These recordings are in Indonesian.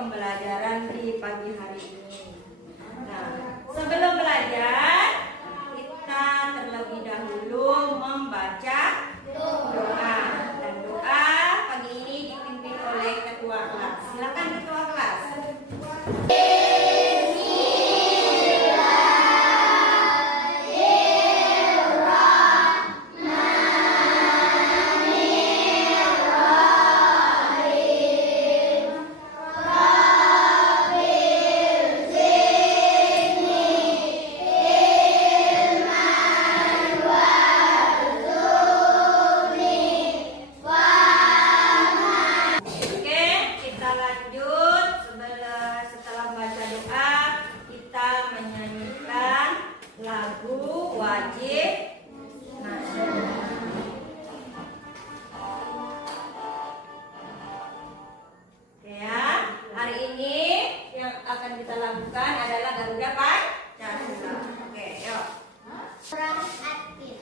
pembelajaran di pagi hari ini. Nah, sebelum belajar, kita terlebih dahulu membaca doa. Dan doa pagi ini dipimpin oleh ketua kelas. Silakan ketua kelas. Lagu wajib nasional. Oke ya, hari ini yang akan kita lakukan adalah Garuda Pancasila. Oke, yuk. Perang aktif.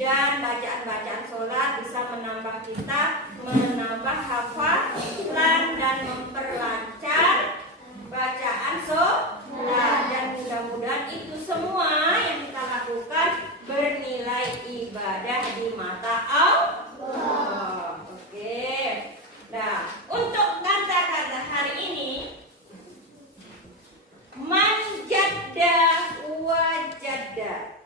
Dan bacaan-bacaan sholat bisa menambah kita, menambah hafalan dan memperlancar bacaan sholat. Dan mudah-mudahan itu semua yang kita lakukan bernilai ibadah di mata Allah. Oke. Nah, untuk kata-kata hari ini, manjadda wajadda.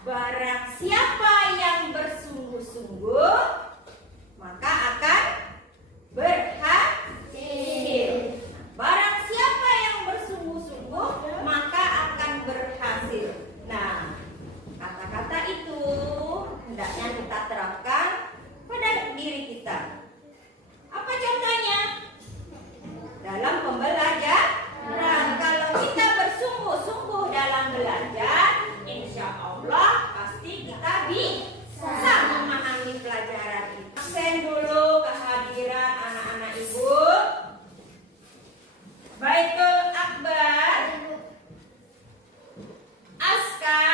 Barang siapa yang bersungguh-sungguh, maka akan berhasil. Barang siapa yang bersungguh-sungguh, maka akan berhasil. Nah, kata-kata itu hendaknya kita terapkan pada diri kita. Apa contohnya? Dalam pembelajaran, kalau kita bersungguh-sungguh dalam belajar, insya Allah pasti kita bisa memahami pelajaran itu. Absen dulu kehadiran anak-anak ibu. Baitul Akbar, Aska,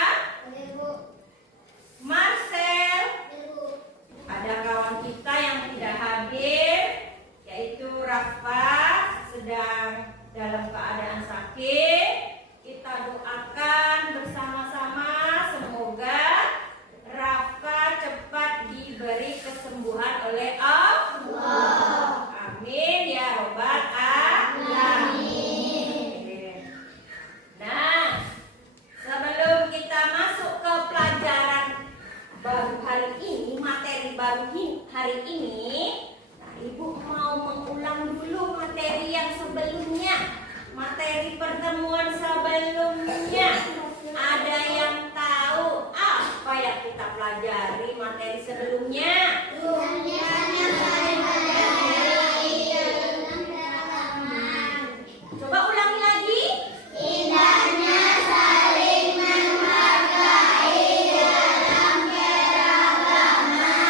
Marcel. Ada kawan kita yang tidak hadir, yaitu Rafa, sedang dalam keadaan sakit. Kita doakan bersama-sama semoga Rafa cepat diberi kesembuhan oleh Allah. Amin ya robbal alamin. Nah, sebelum kita masuk ke pelajaran baru hari ini, materi baru hari ini, nah, Ibu mau mengulang dulu materi yang sebelumnya. Materi pertemuan sebelumnya, ada yang tahu apa yang kita pelajari materi sebelumnya? Coba ulangi lagi. Indahnya saling menghargai dalam keragaman.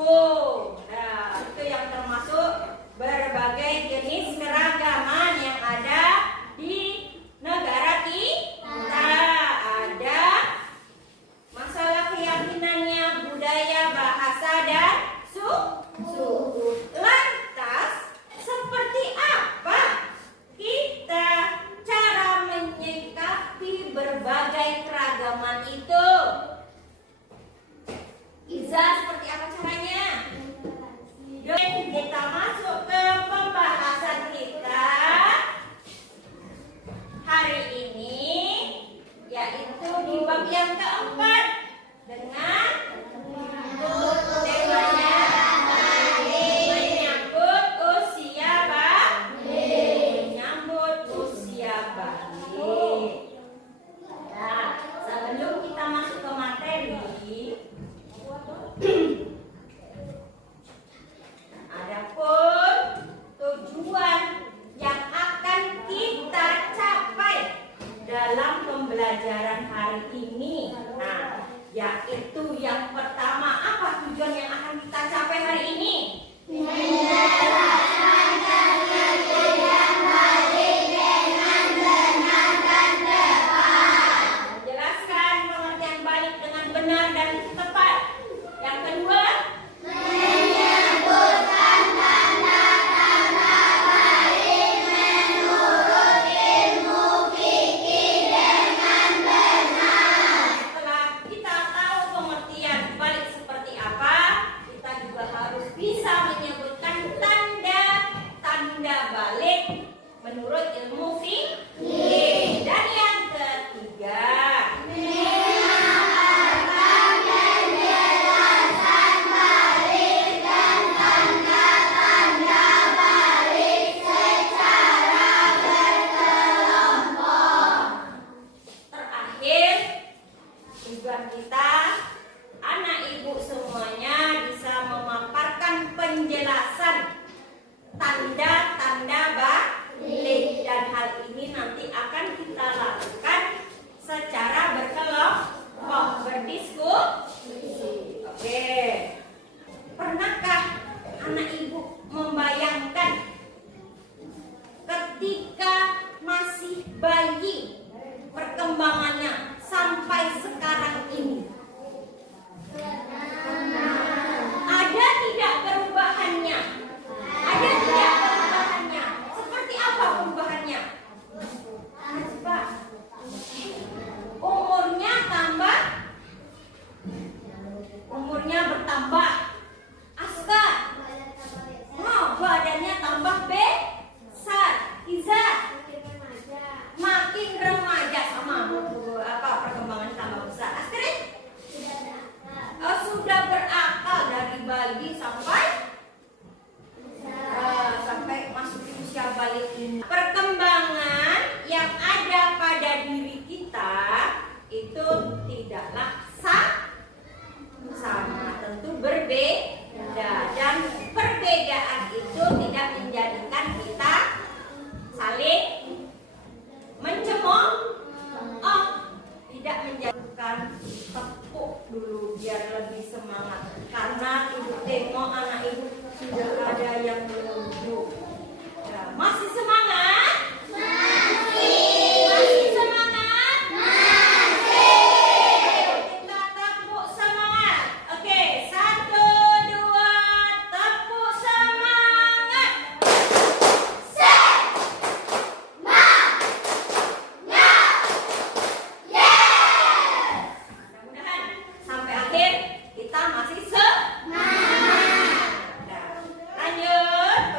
suku. Nah, itu yang termasuk berbagai jenis keragaman yang ada di negara kita. Ada masalah keyakinannya, budaya, bahasa, dan suku. Lantas, seperti apa kita cara menyikapi berbagai keragaman itu? Iza, seperti apa caranya? Yuk, kita masuk ke pembahasan kita hari ini, yaitu di bab yang keempat dengan temanya menyambut usia bayi. Nah, sebelum kita masuk ke materi, adapun tujuan yang akan kita capai dalam pembelajaran hari ini, nah, yaitu yang pertama, apa tujuan yang akan kita capai hari ini? Menjelaskan pengertian balik dengan benar dan tepat. Yang kedua, setelah kita tahu pengertian balik seperti apa, kita juga harus bisa menyebutkan tanda-tanda balik menurut ilmu fikih. Dan yang ketiga, terakhir, tujuan kita, anak ibu semuanya bisa memaparkan penjelasan tanda-tanda balik, dan hal ini nanti akan kita lakukan secara berkelompok, berdiskusi. Oke, pernahkah anak ibu membayangkan ketika masih bayi perkembangannya sampai sekarang ini? Ada tidak perubahannya? Ada tidak perubahannya? Seperti apa perubahannya? Coba. Umurnya bertambah. Aska. Badannya tambah besar. Iza. Makin remaja, sama perkembangan tambah besar. Astrid sudah berakal dari bayi sampai masuk usia balik ini. Perkembangan yang ada pada diri kita itu tidaklah sama, tentu berbeda, dan perbedaan itu tidak menjadikan kita saling mencemooh, tidak menjadikan tepuk dulu biar lebih semangat, karena ibu tengok anak ibu sudah ada yang menunjuk. Ya, masih semangat? Masih semangat? Ayo kita tepuk semangat. Oke, 1, 2, tepuk semangat. Mudah-mudahan sampai akhir kita masih semangat. Nah, lanjut.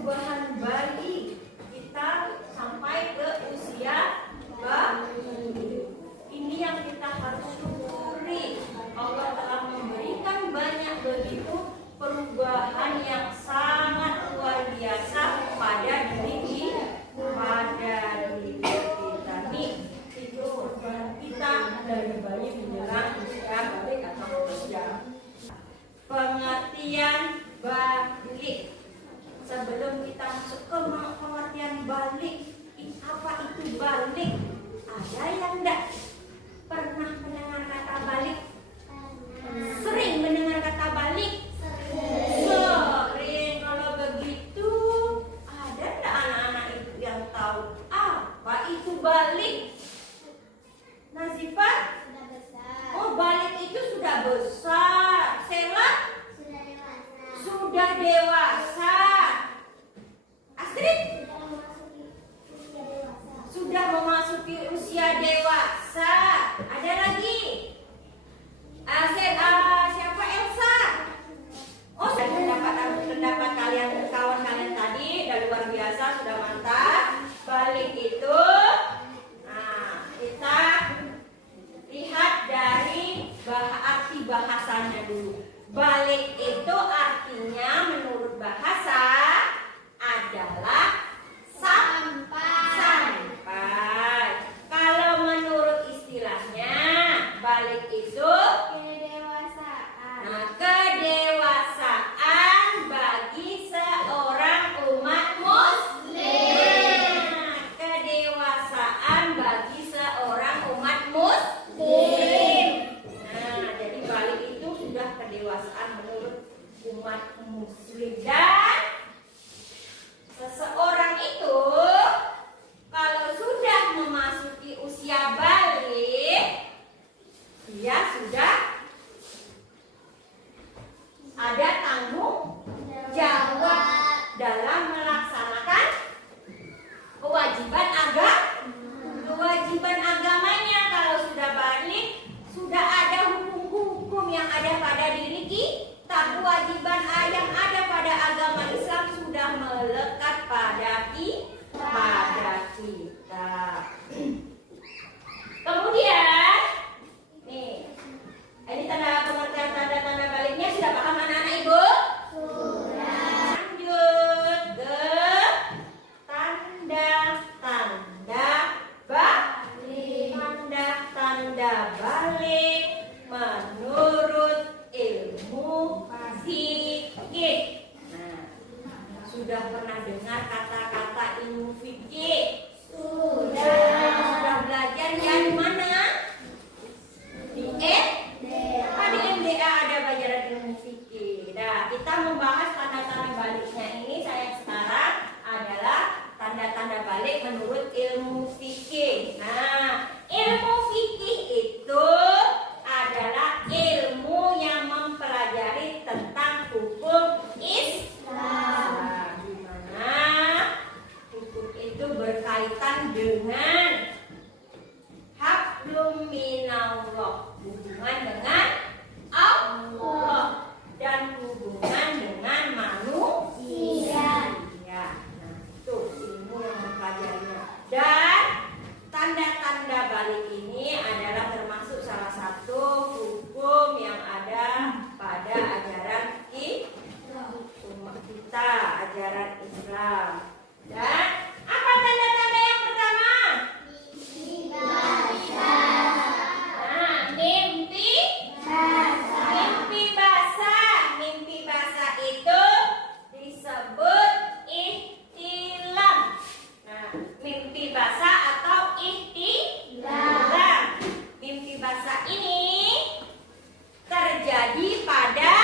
perubahan bayi kita sampai ke usia bayi. Ini yang kita harus syukuri. Allah telah memberikan banyak begitu perubahan yang sangat luar biasa pada diri kita nih. Itu perubahan kita dari bayi menjelang usia balik atau usia. Pengertian balik. Sebelum kita masuk ke pengertian balik, apa itu balik? Ada yang enggak pernah mendengar kata balik? Sering mendengar kata balik? Sering. Kalau begitu, ada enggak anak-anak itu yang tahu apa itu balik? Nazifah? Sudah besar. Oh, balik itu sudah besar. Sela? Sudah dewasa. Sudah dewasa. Astrid? Sudah memasuki usia Sudah memasuki usia dewasa. dewasa. Ada lagi? Siapa? Elsa? Oh, pendapat kalian, kawan kalian tadi udah luar biasa, sudah mantap. Balik itu, nah, kita lihat dari arti bahasanya dulu. Balik itu artinya menurut bahasa adalah sampai. Kalau menurut istilahnya, balik itu Kedewasaan. kedewasaan bagi seorang umat muslim. Kedewasaan bagi seorang umat muslim. Nah, jadi balik itu sudah kedewasaan menurut umat muslim. Dan seseorang itu kalau sudah memasuki usia balik, dia sudah ada tanggung jawab dalam melaksanakan kewajiban agamanya. Kalau sudah balik, sudah ada hukum-hukum yang ada pada diri kita. Kewajiban yang ada pada agama Islam sudah melekat pada kita. Kemudian, nih, ini pengertian tanda-tanda baliknya sudah paham anak-anak ibu? Lanjut ke tanda-tanda balik. Tanda-tanda balik menurut ilmu fikih. Nah, sudah pernah dengar kata-kata ilmu fikih? Sudah belajar ya di mana? Di MDA ada pelajaran ilmu fikih. Nah, kita membahas tanda-tanda baliknya ini. Saya sekarang adalah tanda-tanda balik menurut ilmu fikih. Nah, ilmu fikih itu adalah ilmu yang mempelajari tentang hukum Islam. Di mana hukum itu berkaitan dengan hablum minallah, hubungan dengan Allah dan hubungan dengan manusia. Nah, itu ilmu yang mempelajarinya. Dan tanda-tanda balik ini adalah termasuk salah satu hukum yang ada pada ajaran kita, ajaran Islam. Dan apa tanda-tanda yang pertama? Nah, mimpi basah. Mimpi basah itu disebut ihtilam. Nah, mimpi basah atau ihtilam. Mimpi basah ini terjadi pada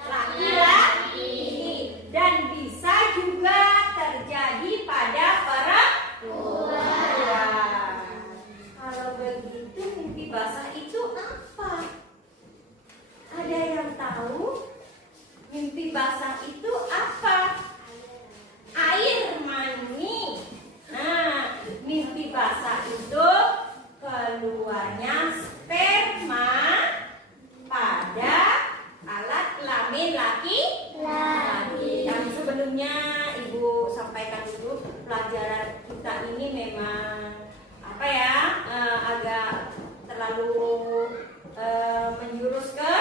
laki-laki dan bisa juga terjadi pada perempuan. Kalau begitu, mimpi basah itu apa? Ada yang tahu? Mimpi basah itu apa? Air mani. Nah, mimpi basah itu keluarnya sperma pada alat kelamin laki-laki. Dan sebelumnya pelajaran kita ini memang apa ya, agak terlalu menjurus ke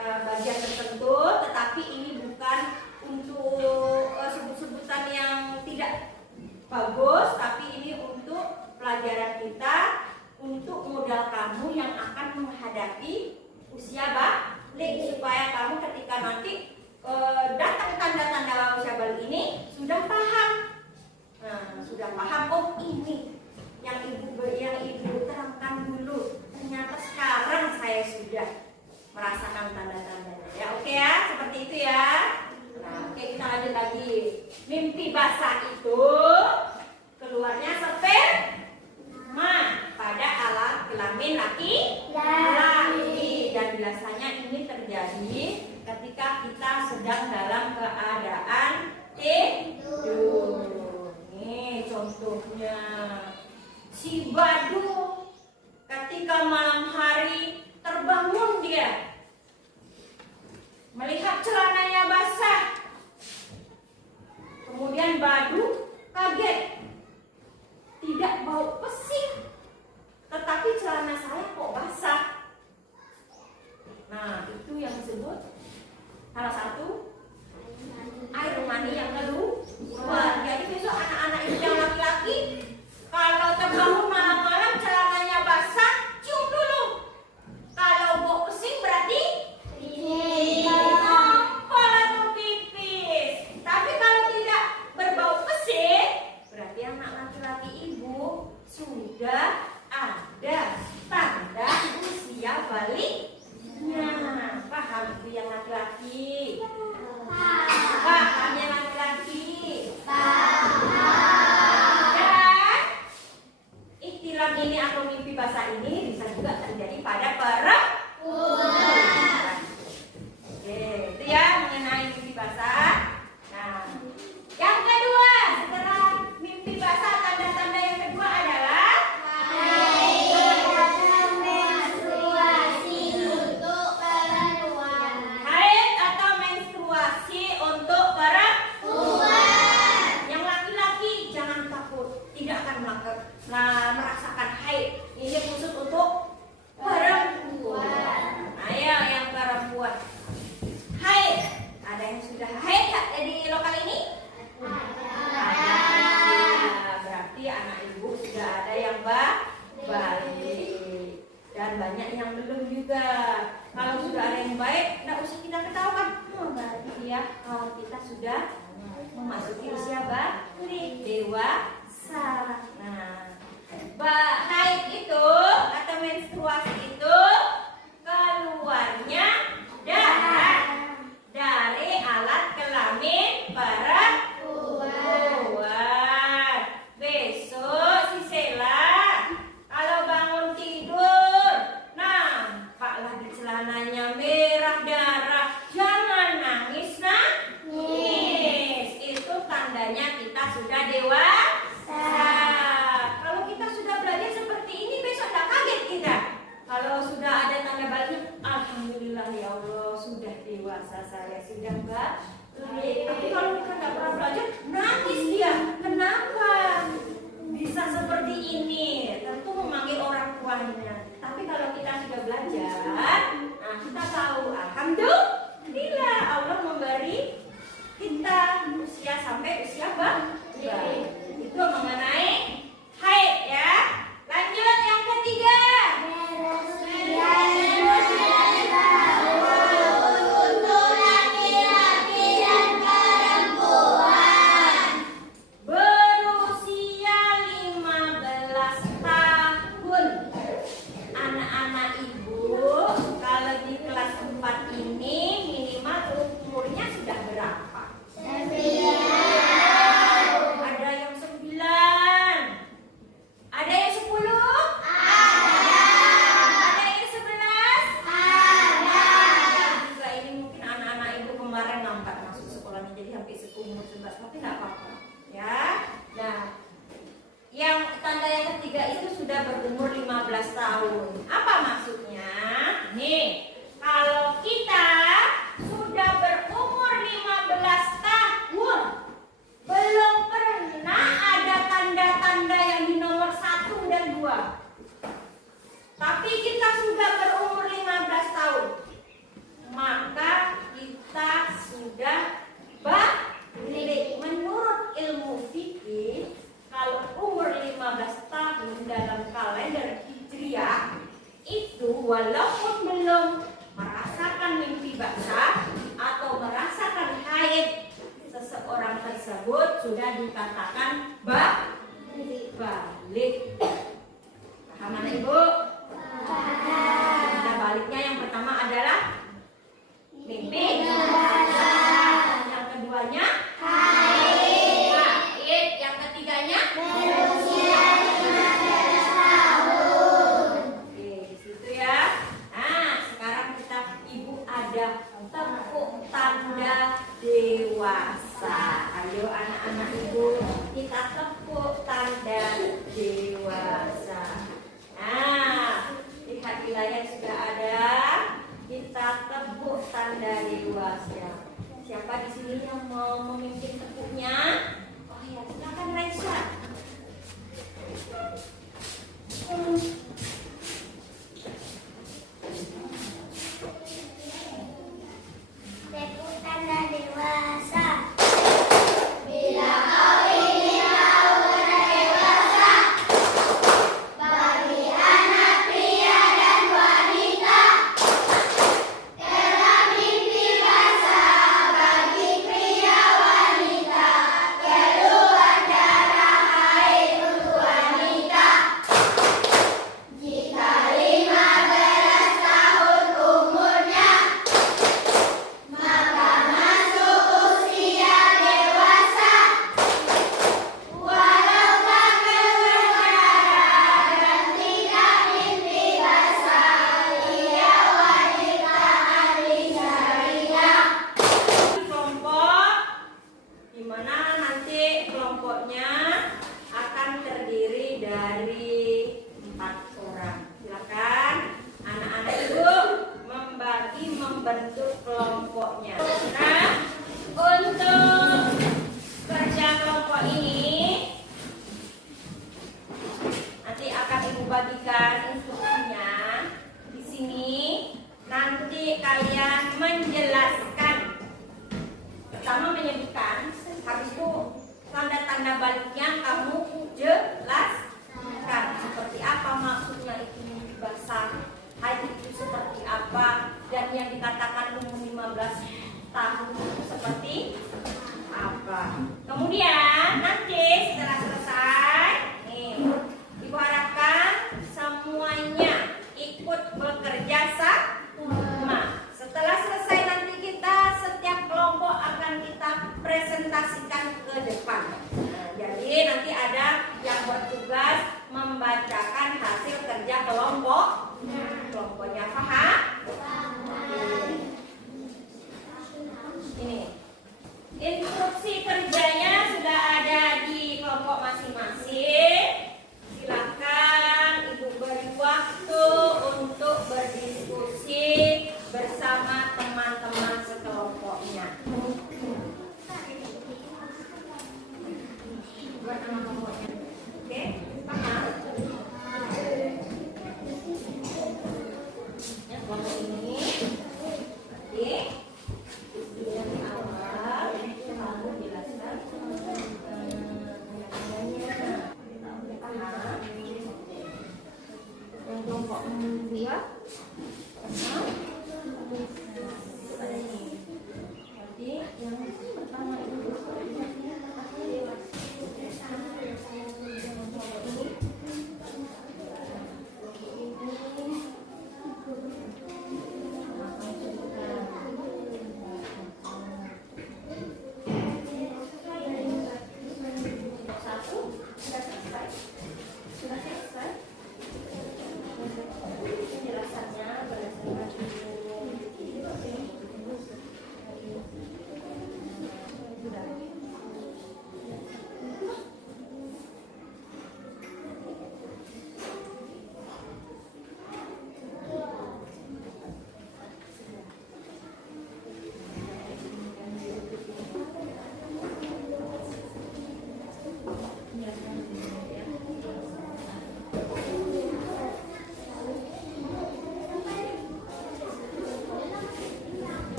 bagian tertentu, tetapi ini bukan untuk sebut-sebutan yang tidak bagus, tapi ini untuk pelajaran kita, untuk modal kamu yang akan menghadapi usia balik, supaya kamu ketika nanti datang tanda-tanda usia balik ini sudah paham. Nah, sudah paham, oh ini yang ibu terangkan dulu, ternyata sekarang saya sudah merasakan tanda-tandanya. Ya, oke ya, seperti itu ya. Nah, oke, kita lanjut lagi. Mimpi basah itu keluarnya sperma pada alat kelamin laki-laki, dan biasanya ini terjadi ketika kita sedang dalam keadaan tidur. Nih contohnya, si Badu ketika malam hari terbangun, dia melihat celananya basah. Kemudian Badu kaget, tidak bau pesing, tetapi celana saya kok basah. Nah, itu yang disebut salah satu air mani yang keluar. Jadi besok anak-anak ibu yang laki-laki kalau terbangun malam-malam celananya basah, cium dulu. Kalau bau pesing berarti kepala pipis. Tapi kalau tidak berbau pesing, berarti anak laki-laki ibu sudah ada tanda usia baliknya. Paham ibu yang laki-laki? Paham yang laki-laki? Dan ihtilam ini atau mimpi basah ini bisa juga terjadi pada perempuan. Oke, itu ya mengenai mimpi basah. Nah, yang kedua, setelah mimpi basah, tanda-tanda yang kedua adalah haid atau menstruasi untuk perempuan. Yang laki-laki jangan takut, tidak akan merasakan haid. Ini khusus untuk perempuan. Ayo yang perempuan, haid. Ada yang sudah haid ya di lokal ini? Ada. Berarti anak ibu sudah ada yang balik, dan banyak yang belum juga. Kalau sudah ada yang baik, tidak usah kita ketahukan. Berarti dia kita sudah memasuki usia balik, dewasa. Nah, haid itu atau menstruasi itu keluarnya darah dari alat kelamin perempuan. Besok si Sela kalau bangun tidur nampaklah di celananya merah darah, jangan nangis. Itu tandanya kita sudah dewasa. Kalau kita sudah belajar seperti ini, besok tidak kaget kita. Kalau sudah ada tanda baliknya, alhamdulillah ya Allah, sudah dewasa saya, sudah balik. Tapi kalau kita tidak pernah belajar, nangis dia. Kenapa bisa seperti ini? Tentu memanggil orang tuanya. Tapi kalau kita sudah belajar, nah kita tahu, alhamdulillah Allah memberi kita usia sampai usia balik. Itu mengenai haid ya. Lanjut yang ketiga. Berusia 15 tahun. Anak-anak ibu kalau di kelas 4 ini minimal umurnya sudah berapa? 9. Ada yang 9. Ada yang 10? Ada yang 11? Juga ini mungkin anak-anak ibu kemarin nampak masuk sekolahnya jadi hampir seumur 11, tapi tidak apa-apa ya. Nah, yang tanda yang ketiga itu sudah berumur 15 tahun. Apa maksudnya? Nih, kalau kita sudah berumur 15 tahun belum pernah dikatakan balik. Paham anak ibu? Nah, baliknya yang pertama adalah mimpi. Yang keduanya haid. Yang ketiganya oke, di situ ya. Nah, sekarang ibu ada tepuk tanda dewasa. Ayo anak-anak ibu, kita tepuk tanda dewasa. Nah, lihat wilayah sudah ada. Kita tepuk tanda dewasa. Siapa di sini yang mau memimpin tepuknya? Oh ya, silakan Raisa. Tepuk tanda dewasa. Kelompoknya akan terdiri dari 4 orang. Silakan anak-anak ibu membentuk kelompoknya. Nah, untuk kerja kelompok ini nanti akan ibu bagikan instruksinya. Di sini nanti kalian menjelaskan. Pertama menyebutkan, habis itu tanda-tanda baliknya kamu jelaskan seperti apa maksudnya itu mimpi basah, haid itu seperti apa, dan yang dikatakan umur 15 tahun itu seperti apa. Kemudian nanti setelah selesai, ibu harapkan semuanya ikut bekerja sama. Setelah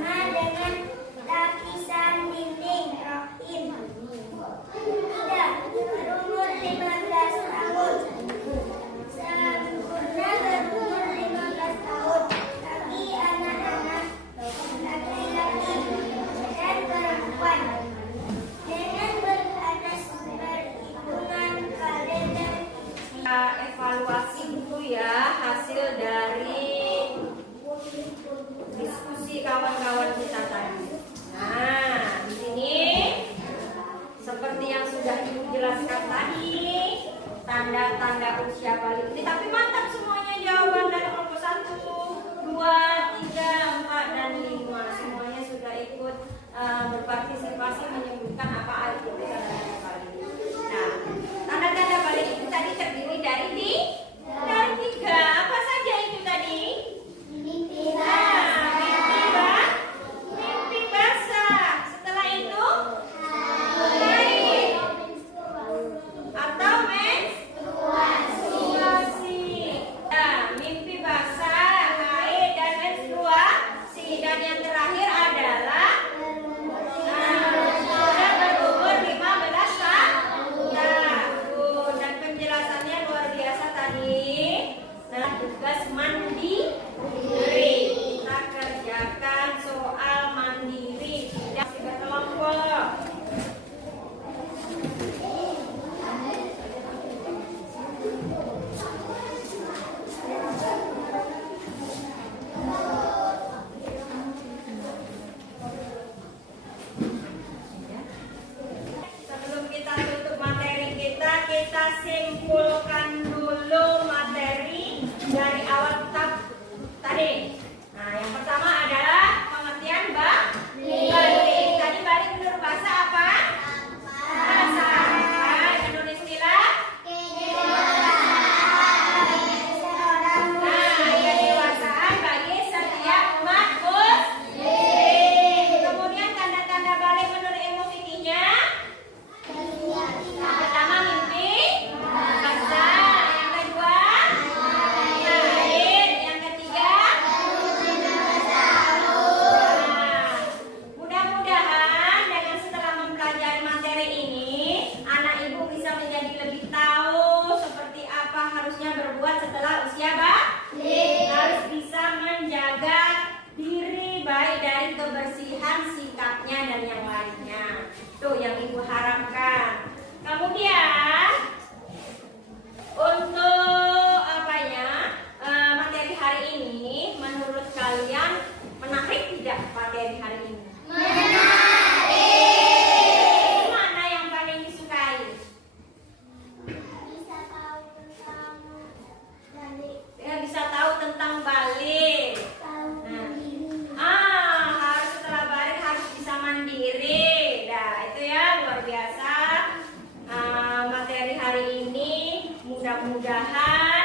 sama dengan lapisan dinding rohin. 3. Berumur 15 tahun. Sempurna berumur 15 tahun bagi anak-anak laki-laki dan perempuan dengan beranas berhitungan kalender. Kita evaluasi dulu ya hasil dari diskusi kawan-kawan kita tadi. Nah, di sini seperti yang sudah Ibu jelaskan tadi, tanda-tanda usia balik ini, tapi mantap semuanya jawaban dari kelompok 1, 2, 3, 4, dan 5. Semuanya sudah ikut berpartisipasi menyebutkan apa itu tanda-tanda balik. Nah, tanda-tanda balik itu tadi terdiri dari 3. Apa saja itu tadi? Mimpi basah. Setelah itu haid atau menstruasi. Nah, mimpi basah, haid, dan menstruasi. Dan yang terakhir adalah sudah berumur 15 tahun. Dan penjelasannya luar biasa tadi. Nah, tugas mandiri. Kita kerjakan soal mandiri, tidak berkelompok. Sebelum kita tutup materi kita simpulkan dulu materi dari awal tadi. Nah, yang pertama adalah pengertian balik. Tadi balik menurut bahasa apa? Basah. Menurut istilah? Kedewasaan bagi setiap umat muslim. Kemudian tanda-tanda balik menurut ilmu fikihnya? Yang pertama mimpi basah. Yang kedua haid. Yang ketiga mudah-mudahan dengan setelah mempelajari materi ini, anak ibu bisa menjadi lebih tahu seperti apa harusnya berbuat setelah usia balik. Harus bisa menjaga diri baik dari kebersihan sikapnya dan yang lainnya. Tuh yang ibu harapkan. Kemudian untuk materi hari ini, menurut kalian menarik tidak materi hari ini? Mana yang paling disukai? Bisa tahu tentang balik. Harus setelah balik harus bisa mandiri. Nah, itu ya luar biasa. Materi hari ini mudah-mudahan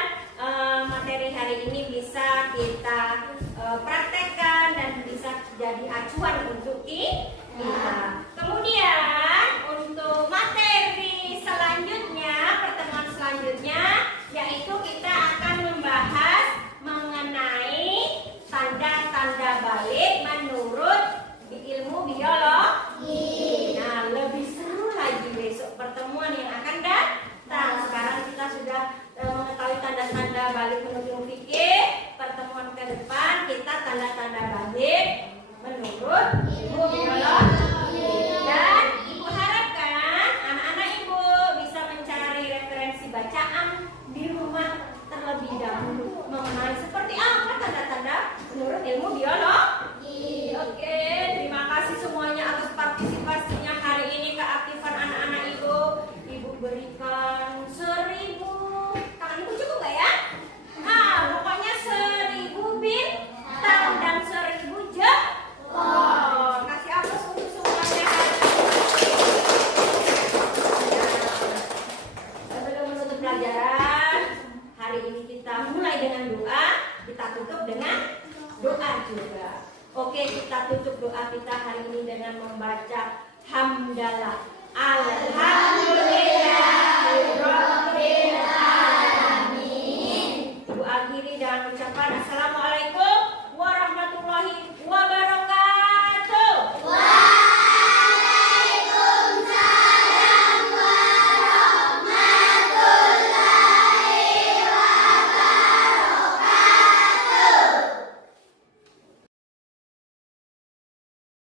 materi hari ini bisa kita praktekkan dan bisa jadi acuan untuk kita. Kemudian untuk materi selanjutnya, pertemuan selanjutnya, yaitu kita akan membahas mengenai tanda-tanda balik menurut ilmu biologi. Nah, lebih seru lagi besok pertemuan yang akan datang. Sekarang kita sudah mengetahui tanda-tanda balik menurut ilmu fikih. Pertemuan ke depan kita tanda-tanda balik menurut ilmu biologi. Dan ibu harapkan anak-anak ibu bisa mencari referensi bacaan di rumah terlebih dahulu, mengenai seperti apa tanda-tanda menurut ilmu biologi. Oke, terima kasih semuanya atas partisipasinya hari ini, keaktifan anak-anak ibu. Ibu berikan 1000. Tangan ibu cukup gak ya? Pokoknya 1000 bintang dan 1000 jempol. Kasih aplaus untuk semuanya. Sebelum menutup pelajaran hari ini, kita mulai dengan doa, kita tutup dengan doa juga. Oke, kita tutup doa kita hari ini dengan membaca hamdalah. Alhamdulillahirabbil alamin. Ibu akhiri dengan ucapan